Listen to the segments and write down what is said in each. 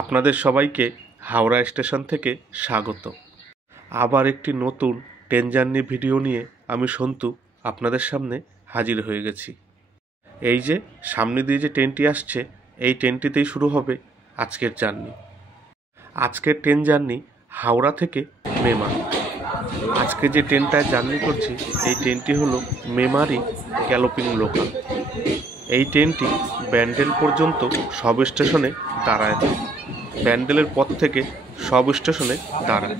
আপনাদের সবাইকে হাওড়া স্টেশন থেকে স্বাগত। আবার একটি নতুন ট্রেন জার্নি ভিডিও নিয়ে আমি সন্তু আপনাদের সামনে হাজির হয়ে গেছি। এই যে সামনে দিয়ে যে ট্রেনটি আসছে, এই ট্রেনটিতেই শুরু হবে আজকের জার্নি। আজকের ট্রেন জার্নি হাওড়া থেকে মেমারি। আজকে যে ট্রেনটায় জার্নি করছি, এই ট্রেনটি হলো মেমারি গ্যালোপিং লোকাল। এই ট্রেনটি ব্যান্ডেল পর্যন্ত সব স্টেশনে দাঁড়ায় না, ব্যান্ডেলের পর থেকে সব স্টেশনে দাঁড়ায়।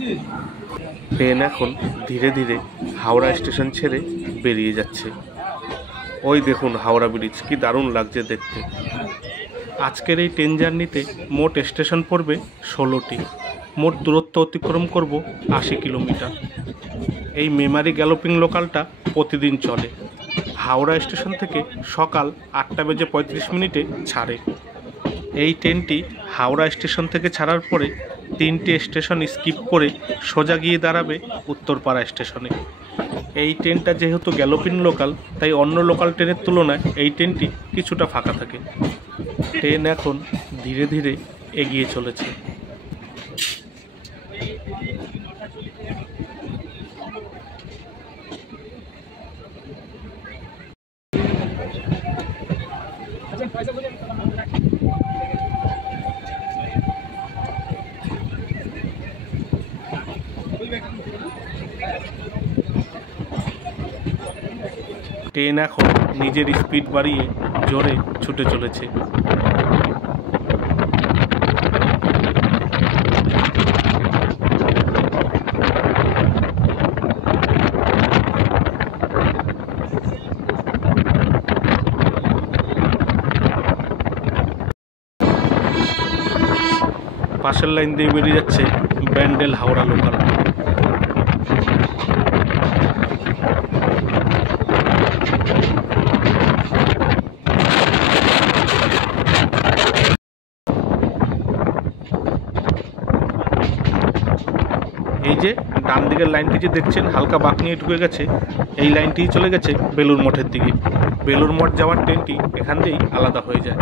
ট্রেন এখন ধীরে ধীরে হাওড়া স্টেশন ছেড়ে বেরিয়ে যাচ্ছে। ওই দেখুন হাওড়া ব্রিজ, কি দারুণ লাগছে দেখতে। আজকের এই ট্রেন জার্নিতে মোট স্টেশন পড়বে 16টি। মোট দূরত্ব অতিক্রম করব 80 কিলোমিটার। এই মেমারি গ্যালোপিং লোকালটা প্রতিদিন চলে। হাওড়া স্টেশন থেকে সকাল 8:35 ছাড়ে। এই ট্রেনটি হাওড়া স্টেশন থেকে ছাড়ার পরে 3টে স্টেশন স্কিপ করে সোজা গিয়ে দাঁড়াবে উত্তরপাড়া স্টেশনে। এই ট্রেনটা যেহেতু গ্যালোপিং লোকাল, তাই অন্য লোকাল ট্রেনের তুলনায় এই ট্রেনটি কিছুটা ফাঁকা থাকে। ট্রেন এখন ধীরে ধীরে এগিয়ে চলেছে। ট্রেন এখন নিজের স্পিড বাড়িয়ে জোরে ছুটে চলেছে। পাশের লাইন দিয়ে বেরিয়ে যাচ্ছে ব্যান্ডেল হাওড়া লোকাল। এই যে ডান দিকের লাইনটি যে দেখছেন হালকা বাঁক নিয়ে ঢুকে গেছে, এই লাইনটি চলে গেছে বেলুর মঠের দিকে। বেলুর মঠ যাওয়ার ট্রেনটি এখান দিয়েই আলাদা হয়ে যায়।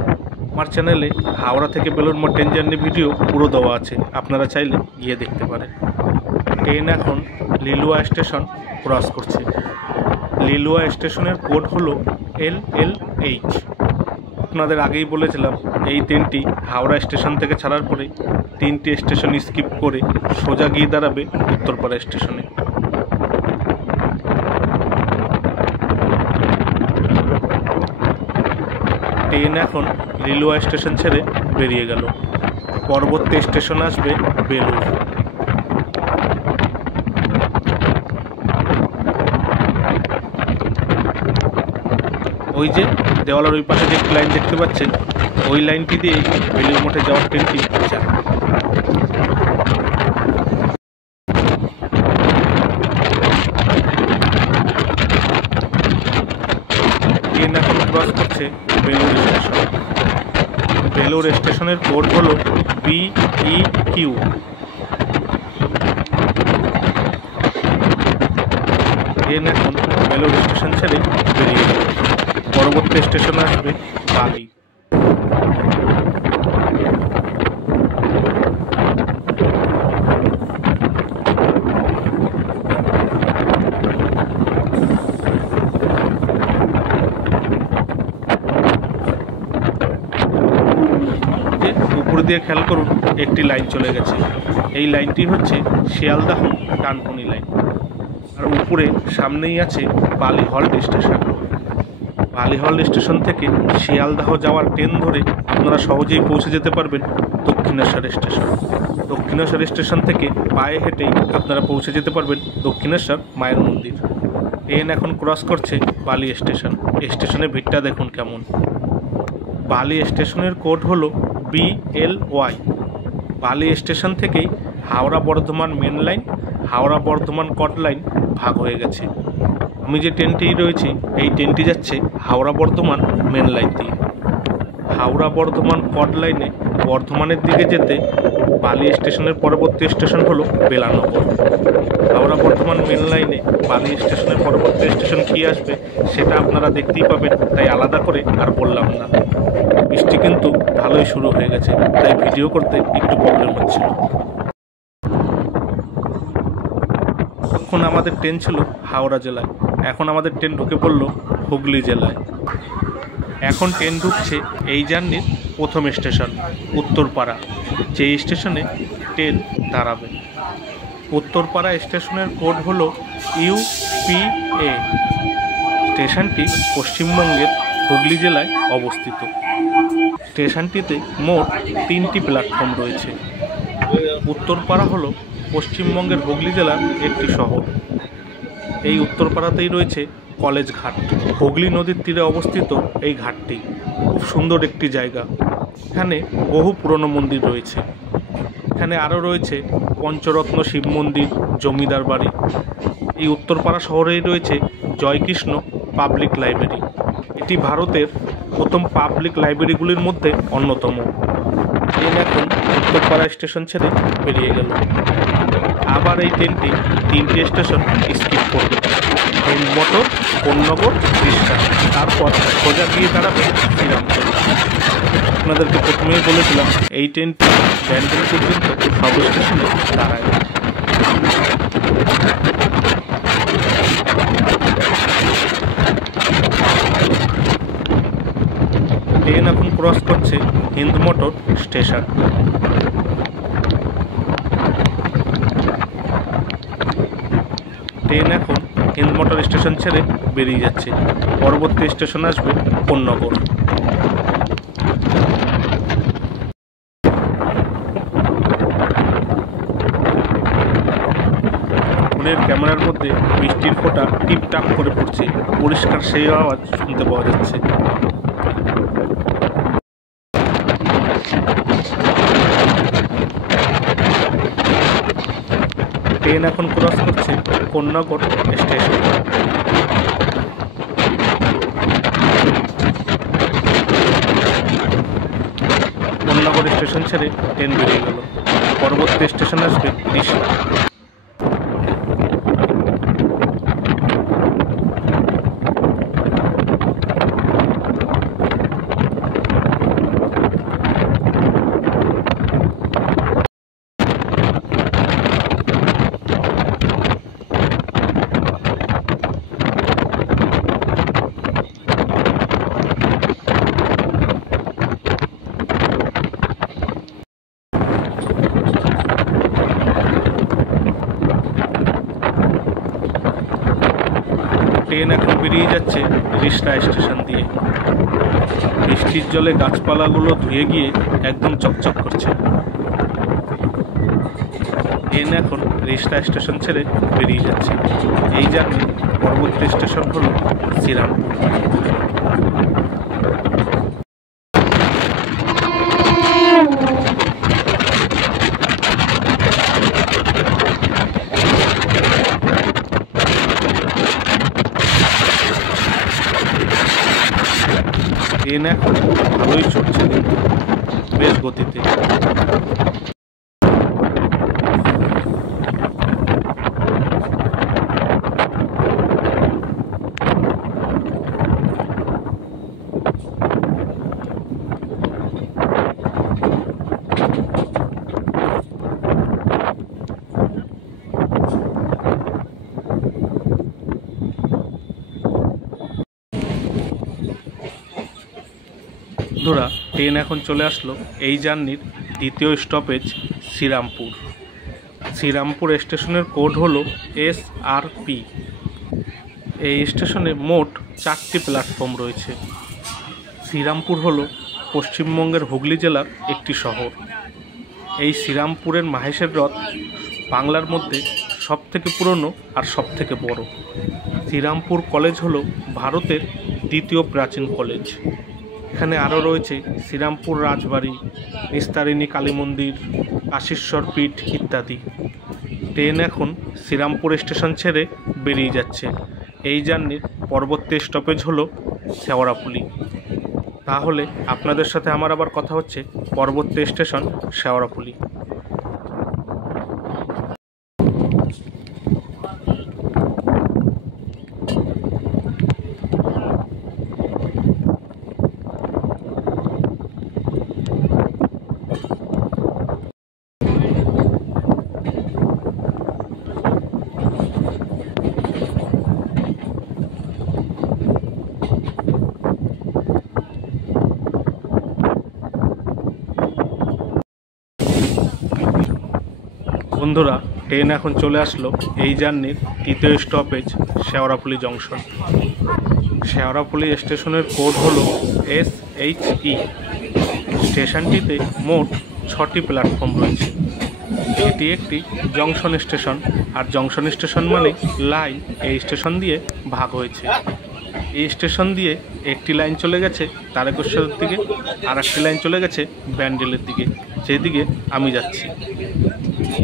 আমার চ্যানেলে হাওড়া থেকে বেলুর মঠ ট্রেন জার্নি ভিডিও পুরো দেওয়া আছে, আপনারা চাইলে গিয়ে দেখতে পারেন। ট্রেন এখন লিলুয়া স্টেশন ক্রস করছে। লিলুয়া স্টেশনের কোড হলো LLH। আপনাদের আগেই বলেছিলাম এই ট্রেনটি হাওড়া স্টেশন থেকে ছাড়ার পরে 3টে স্টেশন স্কিপ করে সোজা গিয়ে দাঁড়াবে উত্তরপাড়া স্টেশনে। ট্রেন এখন লিলুয়া স্টেশন ছেড়ে বেরিয়ে গেল। পরবর্তী স্টেশন আসবে বেলুর। ওই যে দেওয়ালের ওই পাশে যে একটি লাইন দেখতে পাচ্ছেন, ওই লাইনটি দিয়ে বেলুড় মঠে যাওয়ার ট্রেনটি যায়। ট্রেন এখন ক্রস করছে বেলুড় স্টেশন। বেলুড় স্টেশনের কোড হলো BEQ। ট্রেন এখন বেলুড় স্টেশন ছেড়ে বেরিয়ে যাবে। পরবর্তী স্টেশনে আসবে বালি। উপর দিয়ে খেয়াল করুন, একটি লাইন চলে গেছে। এই লাইনটি হচ্ছে শিয়ালদাহ ডানকুনি লাইন। আর উপরে সামনেই আছে বালি হল্ট স্টেশন। বালি হল্ট স্টেশন থেকে শিয়ালদাহ যাওয়ার ট্রেন ধরে আপনারা সহজেই পৌঁছে যেতে পারবেন দক্ষিণেশ্বর স্টেশন। দক্ষিণেশ্বর স্টেশন থেকে পায়ে হেঁটেই আপনারা পৌঁছে যেতে পারবেন দক্ষিণেশ্বর মায়ের মন্দির। ট্রেন এখন ক্রস করছে বালি স্টেশন। স্টেশনের ভিড়টা দেখুন কেমন। বালি স্টেশনের কোড হলো BLY। বালি স্টেশন থেকেই হাওড়া বর্ধমান মেন লাইন, হাওড়া বর্ধমান কট লাইন ভাগ হয়ে গেছে। আমি যে ট্রেনটি রয়েছি, এই ট্রেনটি যাচ্ছে হাওড়া বর্ধমান মেন লাইন দিয়ে। হাওড়া বর্ধমান কট লাইনে বর্ধমানের দিকে যেতে বালি স্টেশনের পরবর্তী স্টেশন হলো বেলানগর। হাওড়া বর্ধমান মেন লাইনে বালি স্টেশনের পরবর্তী স্টেশন কী আসবে সেটা আপনারা দেখতেই পাবেন, তাই আলাদা করে আর বললাম না। বৃষ্টি কিন্তু ভালোই শুরু হয়ে গেছে, তাই ভিডিও করতে একটু প্রবলেম হচ্ছিল। তখন আমাদের ট্রেন ছিল হাওড়া জেলায়, এখন আমাদের ট্রেন ঢুকে পড়ল হুগলি জেলায়। এখন ট্রেন ঢুকছে এই জার্নির প্রথম স্টেশন উত্তরপাড়া, যে স্টেশনে ট্রেন দাঁড়াবে। উত্তরপাড়া স্টেশনের কোড হলো UPA। স্টেশনটি পশ্চিমবঙ্গের হুগলি জেলায় অবস্থিত। স্টেশনটিতে মোট 3টি প্ল্যাটফর্ম রয়েছে। উত্তরপাড়া হলো পশ্চিমবঙ্গের হুগলি জেলার একটি শহর। এই উত্তরপাড়াতেই রয়েছে কলেজ ঘাট। হুগলি নদীর তীরে অবস্থিত এই ঘাটটি খুব সুন্দর একটি জায়গা। এখানে বহু পুরনো মন্দির রয়েছে। এখানে আরও রয়েছে পঞ্চরত্ন শিব মন্দির, জমিদার বাড়ি। এই উত্তরপাড়া শহরেই রয়েছে জয়কৃষ্ণ পাবলিক লাইব্রেরি। এটি ভারতের প্রথম পাবলিক লাইব্রেরিগুলির মধ্যে অন্যতম। ট্রেন এখন উত্তরপাড়া স্টেশন ছেড়ে বেরিয়ে গেল। আবার এই ট্রেনটি 3টি স্টেশন স্কিপ করবে। হিন্দমোটর, কোন্নগর, রিষ্টা, তারপর সোজা গিয়ে দাঁড়াবে শ্রীরামপুর। আপনাদেরকে প্রথমেই বলেছিলাম এই ট্রেনটি ব্যান্ডেল পর্যন্ত সব স্টেশনে দাঁড়ায়। ট্রেন এখন ক্রস করছে হিন্দমোটর স্টেশন। ট্রেন এখন হিন্দমোটর স্টেশন ছেড়ে বেরিয়ে যাচ্ছে। পরবর্তী স্টেশন আসবে কোন্নগর। ফোনের ক্যামেরার মধ্যে বৃষ্টির ফোঁটা টিপটাপ করে পড়ছে, পরিষ্কার সেই আওয়াজ শুনতে পাওয়া যাচ্ছে। ট্রেন এখন ক্রস করছে কোন্নগর স্টেশন। কোন্নগর স্টেশন ছেড়ে ট্রেন বেরিয়ে গেল। পরবর্তী স্টেশন আসবে রিষ্টা। ট্রেন এখন বেরিয়ে যাচ্ছে রিষ্টা স্টেশন দিয়ে। বৃষ্টির জলে গাছপালাগুলো ধুয়ে গিয়ে একদম চকচক করছে। ট্রেন এখন রিষ্টা স্টেশন ছেড়ে বেরিয়ে যাচ্ছে। এই জার্নি পরবর্তী স্টেশন হলো শ্রীরামপুর। ট্রেন এখন ভালোই ছুটছে, কিন্তু বেশ গতিতে। বন্ধুরা, ট্রেন এখন চলে আসলো এই জার্নির দ্বিতীয় স্টপেজ শ্রীরামপুর। শ্রীরামপুর স্টেশনের কোড হলো SRP। এই স্টেশনে মোট 4টি প্ল্যাটফর্ম রয়েছে। শ্রীরামপুর হলো পশ্চিমবঙ্গের হুগলি জেলার একটি শহর। এই শ্রীরামপুরের মাহেশের রথ বাংলার মধ্যে সবথেকে পুরনো আর সবথেকে বড়। শ্রীরামপুর কলেজ হলো ভারতের দ্বিতীয় প্রাচীন কলেজ। এখানে আরও রয়েছে শ্রীরামপুর রাজবাড়ি, নিস্তারিণী কালী মন্দির, কাশীশ্বর পীঠ ইত্যাদি। ট্রেন এখন শ্রীরামপুর স্টেশন ছেড়ে বেরিয়ে যাচ্ছে। এই জার্নির পরবর্তী স্টপেজ হলো শেওড়াফুলি। তাহলে আপনাদের সাথে আমার আবার কথা হচ্ছে পরবর্তী স্টেশন শেওড়াফুলি। বন্ধুরা, ট্রেন এখন চলে আসলো এই জার্নির তৃতীয় স্টপেজ শেওড়াফুলি জংশন। শেওড়াফুলি স্টেশনের কোড হলো SHE। স্টেশনটিতে মোট 6টি প্ল্যাটফর্ম রয়েছে। এটি একটি জংশন স্টেশন, আর জংশন স্টেশন মানে লাইন এই স্টেশন দিয়ে ভাগ হয়েছে। এই স্টেশন দিয়ে একটি লাইন চলে গেছে তারকেশ্বরের দিকে, আর একটি লাইন চলে গেছে ব্যান্ডেলের দিকে, যেদিকে আমি যাচ্ছি।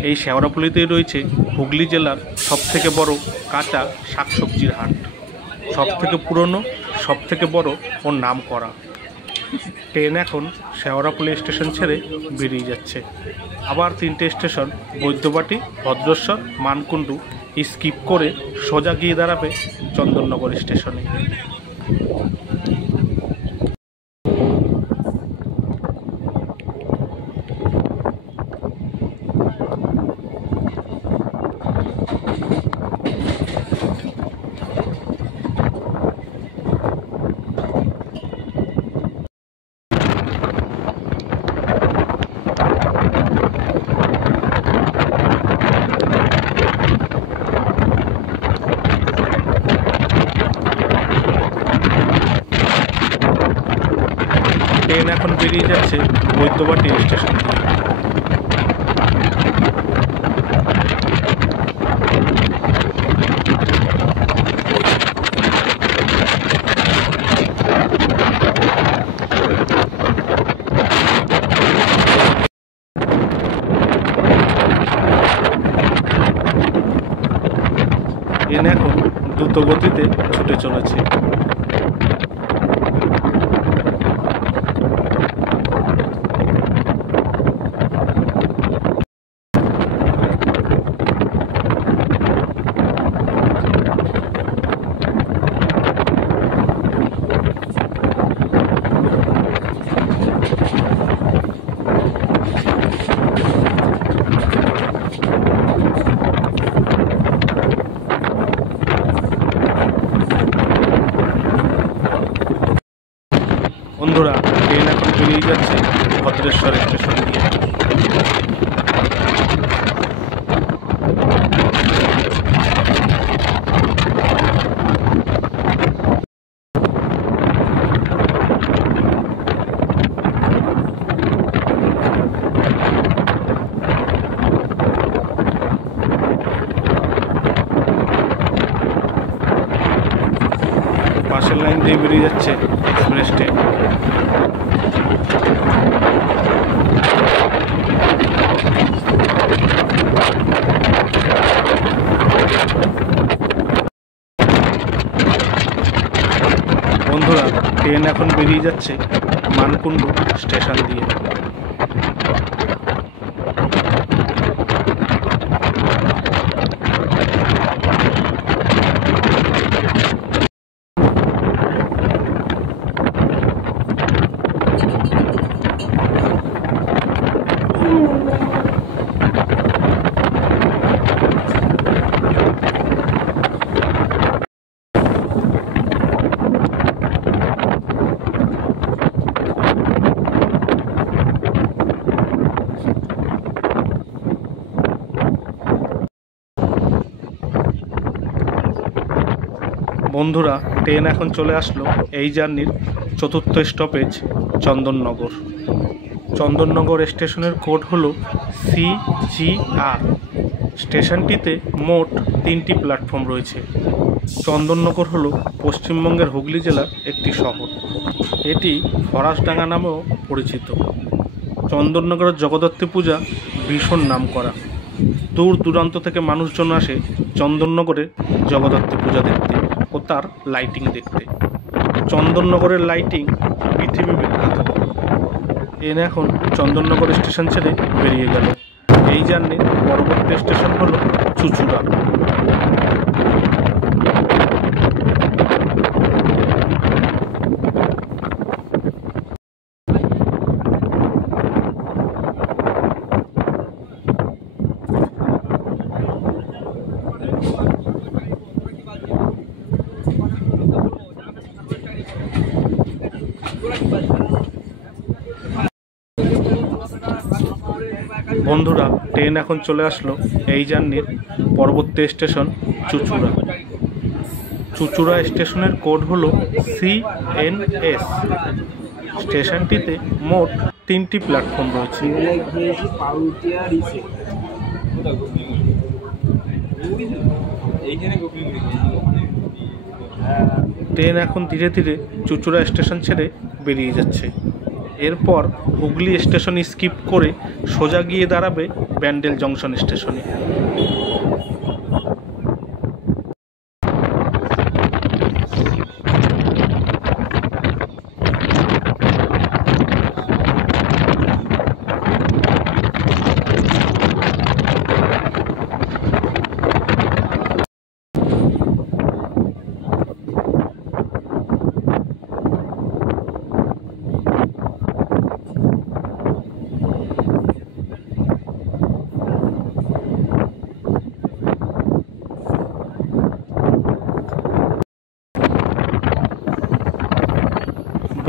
এই শেওড়াফুলিতেই রয়েছে হুগলি জেলার সবথেকে বড় কাঁচা শাকসবজির হাট, সবথেকে পুরনো, সবথেকে বড় ও নাম করা। ট্রেন এখন শেওড়াফুলি স্টেশন ছেড়ে বেরিয়ে যাচ্ছে। আবার 3টে স্টেশন বৈদ্যবাটি, ভদ্রেশ্বর, মানকুণ্ডু স্কিপ করে সোজা গিয়ে দাঁড়াবে চন্দননগর স্টেশনে। ট্রেন এখন বেরিয়ে যাচ্ছে বৈদ্যবাটি স্টেশন থেকে। ট্রেন এখন দ্রুত গতিতে ছুটে চলেছে। বন্ধুরা, ট্রেন এখন বেরিয়ে যাচ্ছে ভদ্রেশ্বর স্টেশন দিয়ে। পাশের লাইন দিয়ে বেরিয়ে যাচ্ছে এক্সপ্রেস ট্রেন। বন্ধুরা, ট্রেন এখন বেরিয়ে যাচ্ছে মানকুণ্ডু স্টেশন দিয়ে। বন্ধুরা, ট্রেন এখন চলে আসলো এই জার্নির চতুর্থ স্টপেজ চন্দননগর। চন্দননগর স্টেশনের কোড হলো CGR। স্টেশনটিতে মোট 3টি প্ল্যাটফর্ম রয়েছে। চন্দননগর হলো পশ্চিমবঙ্গের হুগলি জেলার একটি শহর। এটি ফরাসডাঙ্গা নামেও পরিচিত। চন্দননগরের জগদ্ধাত্রী পূজা ভীষণ নামকরা। দূর দূরান্ত থেকে মানুষজন আসে চন্দননগরে জগদ্ধাত্রী পূজা দেখতে ও তার লাইটিং দেখতে। চন্দননগরের লাইটিং পৃথিবী বিখ্যাত। ট্রেন এখন চন্দননগর স্টেশন ছেড়ে বেরিয়ে গেল। এই জার্নির পরবর্তী স্টেশন হলো চুঁচুড়া। বন্ধুরা, ট্রেন এখন চলে আসলো এই জার্নির পরবর্তী স্টেশন চুঁচুড়া। চুঁচুড়া স্টেশনের কোড হলো CNS। স্টেশনটিতে মোট 3টি প্ল্যাটফর্ম রয়েছে। ট্রেন এখন ধীরে ধীরে চুঁচুড়া স্টেশন ছেড়ে বেরিয়ে যাচ্ছে। এরপর হুগলি স্টেশন স্কিপ করে সোজা গিয়ে দাঁড়াবে ব্যান্ডেল জংশন স্টেশনে।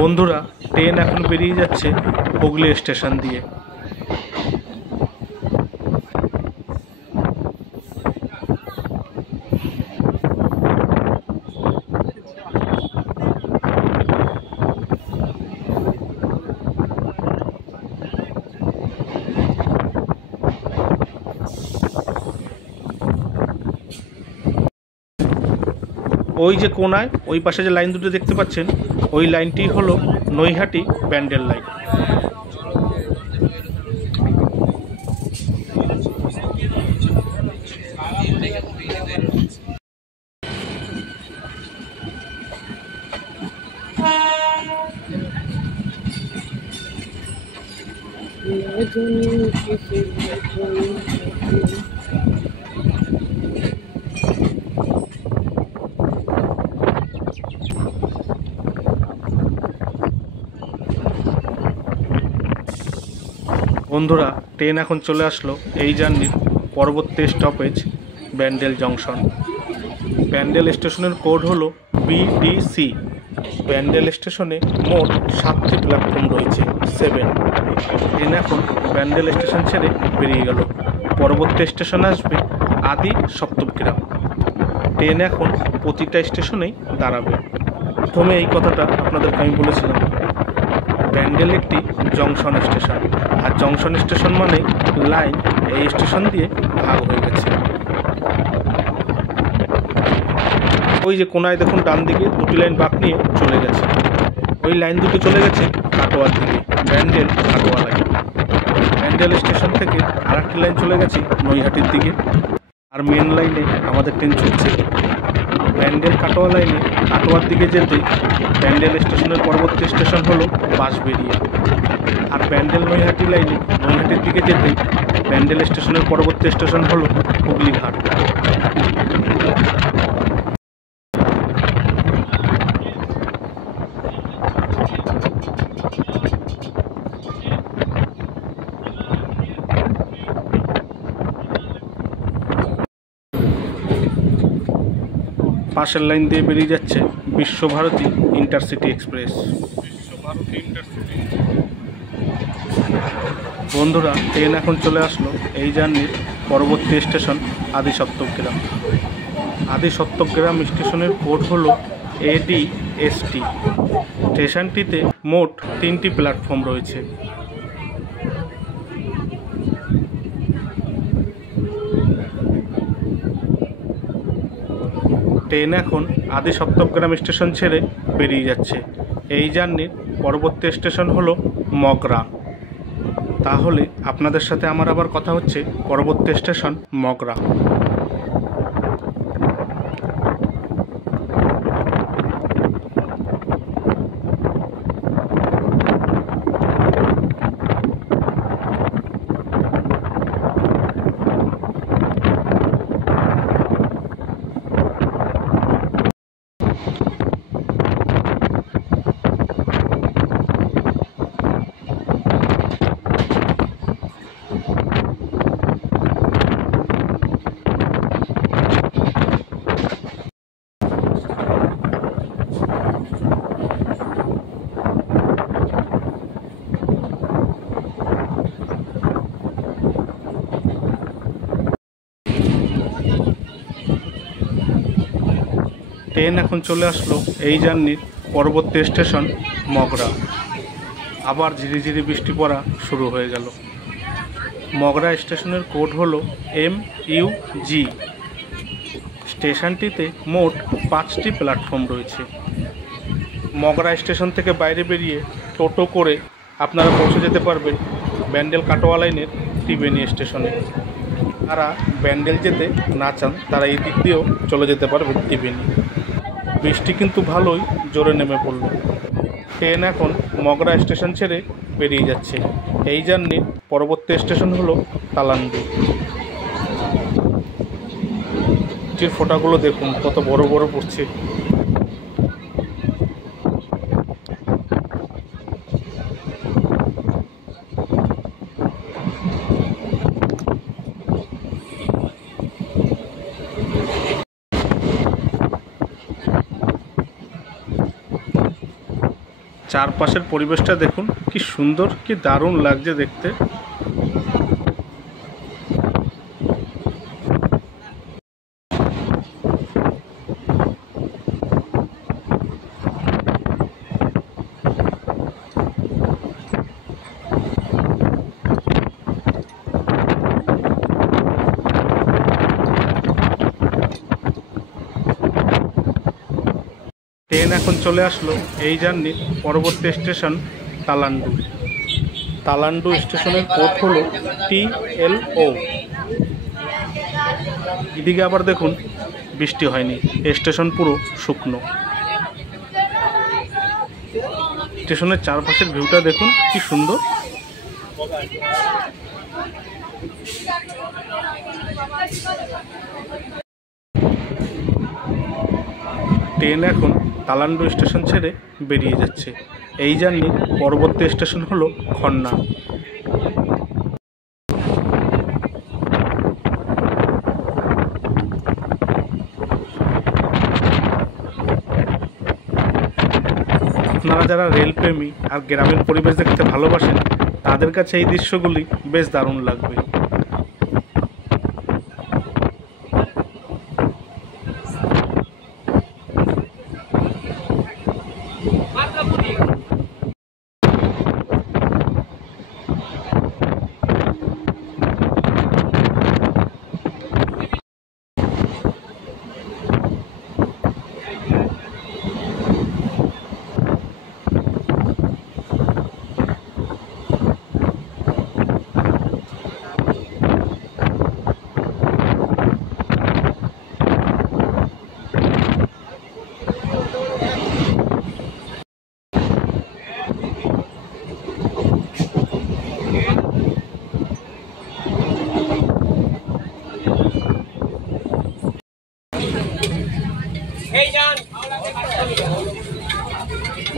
বন্ধুরা, ট্রেন এখন বেরিয়ে যাচ্ছে হুগলি স্টেশন দিয়ে। ওই যে কোনায় ওই পাশে যে লাইন দুটো দেখতে পাচ্ছেন, ওই লাইনটি হলো নৈহাটি ব্যান্ডেল লাইন। বন্ধুরা, ট্রেন এখন চলে আসলো এই জার্নির পরবর্তী স্টপেজ ব্যান্ডেল জংশন। ব্যান্ডেল স্টেশনের কোড হলো BDC। ব্যান্ডেল স্টেশনে মোট 7টি প্ল্যাটফর্ম রয়েছে, 7। ট্রেন এখন ব্যান্ডেল স্টেশন ছেড়ে বেরিয়ে গেল। পরবর্তী স্টেশন আসবে আদি সপ্তগ্রাম। ট্রেন এখন প্রতিটা স্টেশনেই দাঁড়াবে। প্রথমে এই কথাটা আপনাদেরকে আমি বলেছিলাম, ব্যান্ডেল একটি জংশন স্টেশন, আর জংশন স্টেশন মানে লাইন এই স্টেশন দিয়ে ভাগ হয়ে গেছে। ওই যে কোনায় দেখুন ডান দিকে দুটি লাইন বাঁক নিয়ে চলে গেছে, ওই লাইন দুটো চলে গেছে কাটোয়ার দিকে, ব্যান্ডেল কাটোয়া লাইন। ব্যান্ডেল স্টেশন থেকে আরেকটি লাইন চলে গেছে নৈহাটির দিকে। আর মেন লাইনে আমাদের ট্রেন ছুটছে। ব্যান্ডেল কাটোয়া লাইনে কাটোয়ার দিকে যেতে ব্যান্ডেল স্টেশনের পরবর্তী স্টেশন হলো বাঁশবেড়িয়া। আর ব্যান্ডেল নৈহাটি লাইনে নৈহাটির দিকে যেতে ব্যান্ডেল স্টেশনের পরবর্তী স্টেশন হলো হুগলিঘাট। পাশের লাইন দিয়ে বেরিয়ে যাচ্ছে বিশ্বভারতী ইন্টারসিটি এক্সপ্রেস। বন্ধুরা, ট্রেন এখন চলে আসলো এই জার্নির পরবর্তী স্টেশন আদি সপ্তগ্রাম। আদি সপ্তগ্রাম স্টেশনের কোড হলো ADST। স্টেশনটিতে মোট 3টি প্ল্যাটফর্ম রয়েছে। ট্রেন এখন আদি সপ্তগ্রাম স্টেশন ছেড়ে বেরিয়ে যাচ্ছে। এই জার্নির পরবর্তী স্টেশন হলো মগরা। তাহলে আপনাদের সাথে আমার আবার কথা হচ্ছে পরবর্তী স্টেশন মগরা। ট্রেন এখন চলে আসলো এই জার্নির পরবর্তী স্টেশন মগরা। আবার ঝিরিঝিরি বৃষ্টি পড়া শুরু হয়ে গেল। মগরা স্টেশনের কোড হলো MUG। স্টেশনটিতে মোট 5টি প্ল্যাটফর্ম রয়েছে। মগরা স্টেশন থেকে বাইরে বেরিয়ে টোটো করে আপনারা পৌঁছে যেতে পারবেন ব্যান্ডেল কাটোয়া লাইনের ত্রিবেণী স্টেশনে। যারা ব্যান্ডেল যেতে না চান তারা এই দিক দিয়েও চলে যেতে পারবেন ত্রিবেণী। বৃষ্টি কিন্তু ভালোই জোরে নেমে পড়ল। ট্রেন এখন মগরা স্টেশন ছেড়ে বেরিয়ে যাচ্ছে। এই জার্নির পরবর্তী স্টেশন হলো তালান্ডু। বৃষ্টির ফোঁটাগুলো দেখুন কত বড় বড় পড়ছে। চারপাশের পরিবেশটা দেখুন কি সুন্দর, কি দারুণ লাগছে দেখতে। ট্রেন এখন চলে আসলো এই জার্নির পরবর্তী স্টেশন তালান্ডু। তালান্ডু স্টেশনের কোড হলো TLO। এদিকে আবার দেখুন বৃষ্টি হয়নি, স্টেশন পুরো শুকনো। স্টেশনের চারপাশের ভিউটা দেখুন কি সুন্দর। ট্রেন এখন তালান্ডু স্টেশন ছেড়ে বেরিয়ে যাচ্ছে। এই জার্নির পরবর্তী স্টেশন হলো খন্না। আপনারা যারা রেলপ্রেমী আর গ্রামের পরিবেশ দেখতে ভালোবাসেন তাদের কাছে এই দৃশ্যগুলি বেশ দারুণ লাগবে।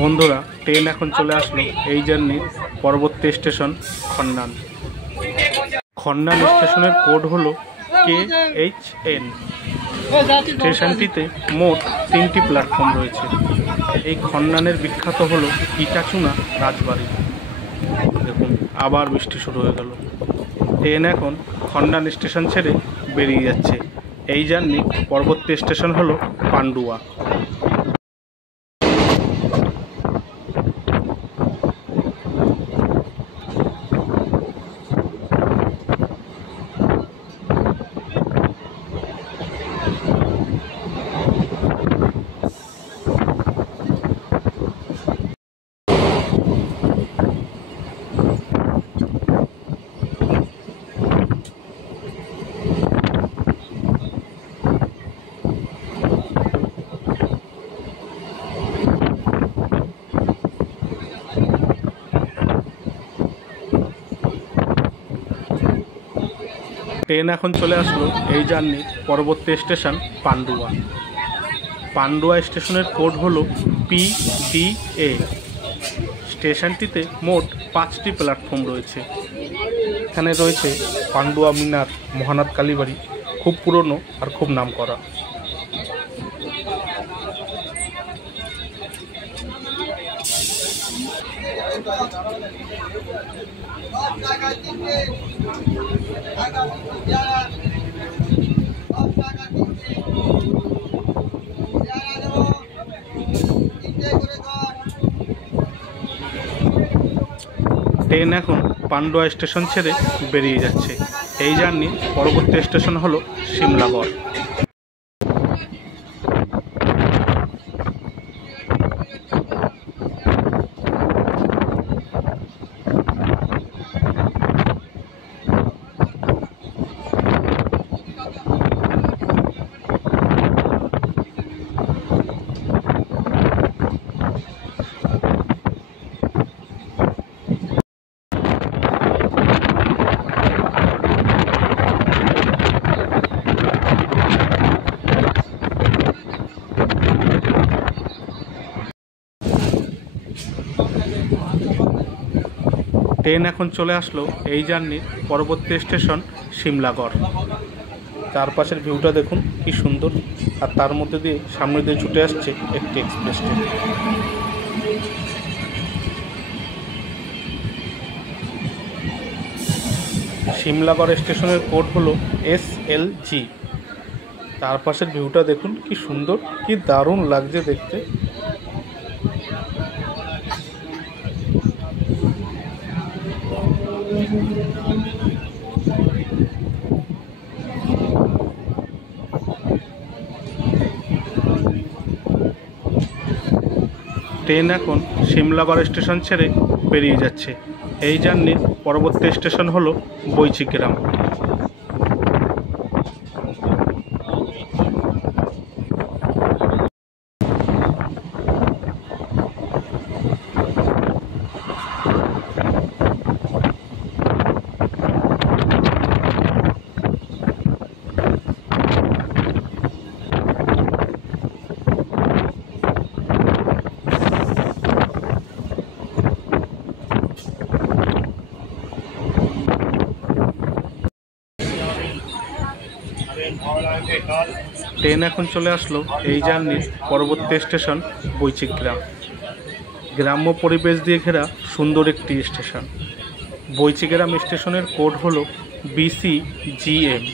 বন্ধুরা, ট্রেন এখন চলে আসলো এই জার্নির পরবর্তী স্টেশন খন্নান। খন্নান স্টেশনের কোড হলো KHN। স্টেশনটিতে মোট 3টি প্ল্যাটফর্ম রয়েছে। এই খন্নানের বিখ্যাত হলো ইটাচুনা রাজবাড়ি। দেখুন, আবার বৃষ্টি শুরু হয়ে গেল। ট্রেন এখন খন্নান স্টেশন ছেড়ে বেরিয়ে যাচ্ছে। এই জার্নির পরবর্তী স্টেশন হলো পান্ডুয়া। ট্রেন এখন চলে আসলো এই জার্নির পরবর্তী স্টেশন পান্ডুয়া। পান্ডুয়া স্টেশনের কোড হলো PDA। স্টেশনটিতে মোট 5টি প্ল্যাটফর্ম রয়েছে। এখানে রয়েছে পান্ডুয়া মিনার, মহানাথ কালীবাড়ি, খুব পুরনো আর খুব নামকরা। ট্রেন এখন পান্ডুয়া স্টেশন ছেড়ে বেরিয়ে যাচ্ছে। এই জার্নির পরবর্তী স্টেশন হলো সিমলাগড়। ট্রেন এখন চলে আসলো এই জার্নির পরবর্তী স্টেশন সিমলাগড়। চারপাশের ভিউটা দেখুন কি সুন্দর, আর তার মধ্যে দিয়ে সামনে দিয়ে ছুটে আসছে একটি এক্সপ্রেস ট্রেন। সিমলাগড় স্টেশনের কোড হলো SLG। চারপাশের ভিউটা দেখুন কি সুন্দর, কি দারুণ লাগছে দেখতে। ট্রেন এখন সিমলাগড় স্টেশন ছেড়ে বেরিয়ে যাচ্ছে। এই জার্নির পরবর্তী স্টেশন হলো বৈচিগ্রাম। ট্রেন এখন চলে আসলো এই জার্নির পরবর্তী স্টেশন বৈচিগ্রাম। গ্রাম্য পরিবেশ দিয়ে ঘেরা সুন্দর একটি স্টেশন। বৈচিগ্রাম স্টেশনের কোড হলো BCGM।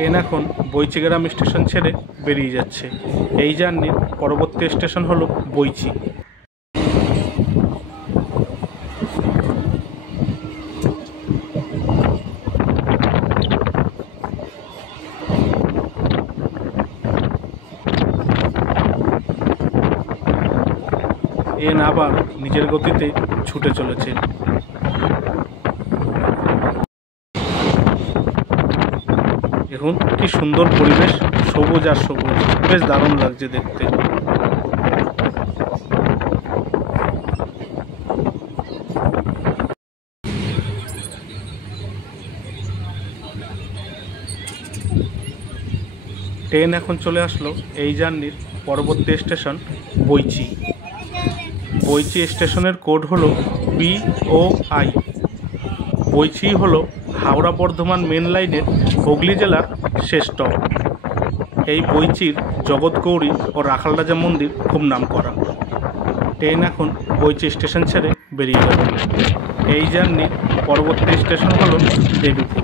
ট্রেন এখন বৈচিগ্রাম স্টেশন ছেড়ে বেরিয়ে যাচ্ছে। এই জার্নির পরবর্তী স্টেশন হলো বৈচি। ট্রেন আবার নিজের গতিতে ছুটে চলেছে। দেখুন কি সুন্দর পরিবেশ, সবুজ আর সবুজ, বেশ দারুণ লাগছে দেখতে। ট্রেন এখন চলে আসলো এই জার্নির পরবর্তী স্টেশন বৈচি। বৈচি স্টেশনের কোড হলো BOI। বৈচি হলো হাওড়া বর্ধমান মেন লাইনের হুগলি জেলার শেষ স্টপ। এই বৈচির জগৎগৌরী ও রাখাল রাজা মন্দির খুব নাম করা। ট্রেন এখন বৈচি স্টেশন ছেড়ে বেরিয়ে যাবে। এই জার্নির পরবর্তী স্টেশন হলো দেবীপুর।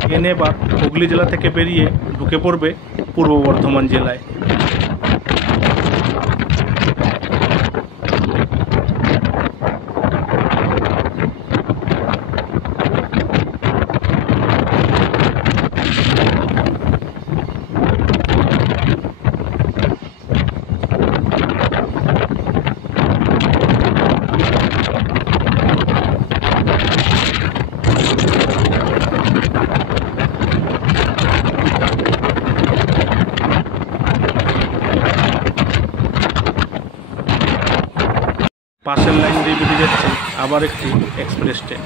ট্রেন এবার হুগলি জেলা থেকে বেরিয়ে ঢুকে পড়বে পূর্ব বর্ধমান জেলায়। পাশের লাইন দিয়ে বেরিয়ে যাচ্ছে আবার একটি এক্সপ্রেস ট্রেন।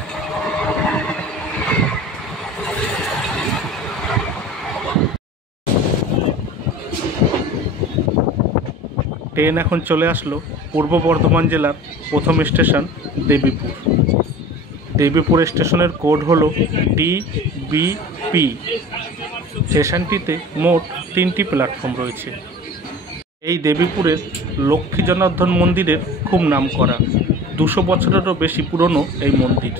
ট্রেন এখন চলে আসলো পূর্ব বর্ধমান জেলার প্রথম স্টেশন দেবীপুর। দেবীপুর স্টেশনের কোড হলো DBP। স্টেশনটিতে মোট 3টি প্ল্যাটফর্ম রয়েছে। এই দেবীপুরের লক্ষ্মী জনার্দন মন্দিরের খুব নাম করা। 200 বছরেরও বেশি পুরনো এই মন্দির।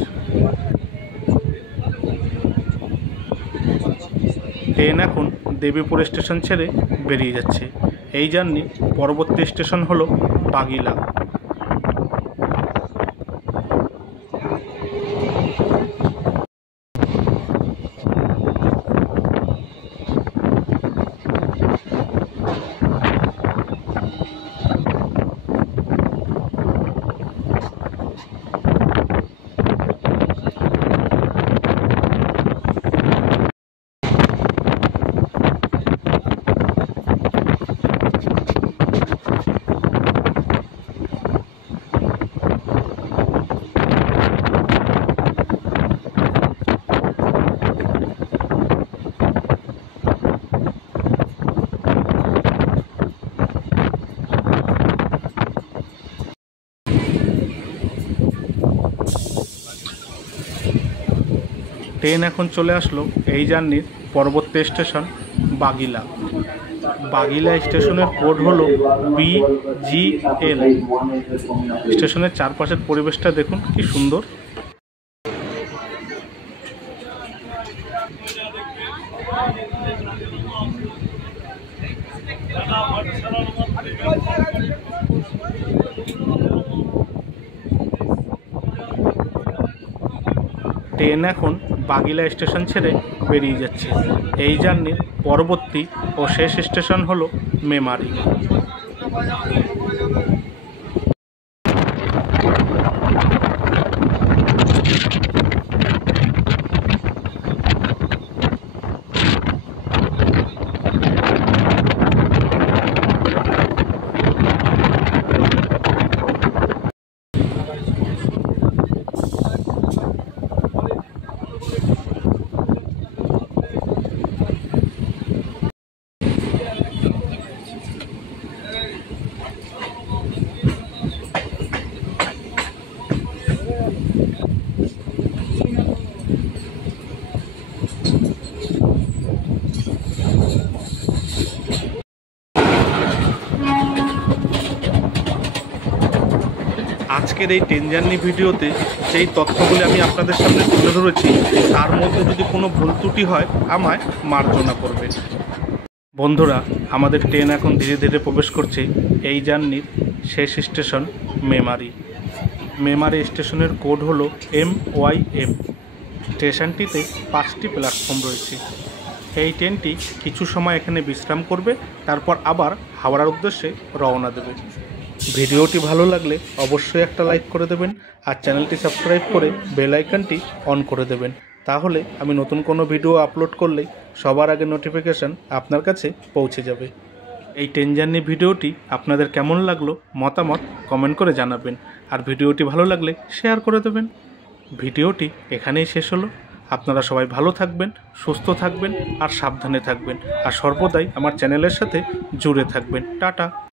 ট্রেন এখন দেবীপুর স্টেশন ছেড়ে বেরিয়ে যাচ্ছে। এই জার্নির পরবর্তী স্টেশন হলো বাগিলা। ট্রেন এখন চলে আসলো এই জার্নির পরবর্তী স্টেশন বাগিলা। বাগিলা স্টেশনের কোড হলো BGL। স্টেশনের চারপাশের পরিবেশটা দেখুন কি সুন্দর। ট্রেন এখন বাগিলা স্টেশন ছেড়ে বেরিয়ে যাচ্ছে। এই জার্নির পরবর্তী ও শেষ স্টেশন হলো মেমারি। আজকের এই ট্রেন জার্নি ভিডিওতে যেই তথ্যগুলি আমি আপনাদের সামনে তুলে ধরেছি তার মধ্যে যদি কোনো ভুল ত্রুটি হয় আমায় মার্জনা করবে। বন্ধুরা, আমাদের ট্রেন এখন ধীরে ধীরে প্রবেশ করছে এই জার্নির শেষ স্টেশন মেমারি। মেমারি স্টেশনের কোড হলো MYM। স্টেশনটিতে 5টি প্ল্যাটফর্ম রয়েছে। এই ট্রেনটি কিছু সময় এখানে বিশ্রাম করবে, তারপর আবার হাওড়ার উদ্দেশ্যে রওনা দেবে। ভিডিওটি ভালো লাগলে অবশ্যই একটা লাইক করে দেবেন আর চ্যানেলটি সাবস্ক্রাইব করে বেল আইকনটি অন করে দেবেন। তাহলে আমি নতুন কোনো ভিডিও আপলোড করলেই সবার আগে নোটিফিকেশান আপনার কাছে পৌঁছে যাবে। এই ট্রেন জার্নি ভিডিওটি আপনাদের কেমন লাগলো মতামত কমেন্ট করে জানাবেন, আর ভিডিওটি ভালো লাগলে শেয়ার করে দেবেন। ভিডিওটি এখানেই শেষ হলো। আপনারা সবাই ভালো থাকবেন, সুস্থ থাকবেন আর সাবধানে থাকবেন, আর সর্বদাই আমার চ্যানেলের সাথে জুড়ে থাকবেন। টাটা।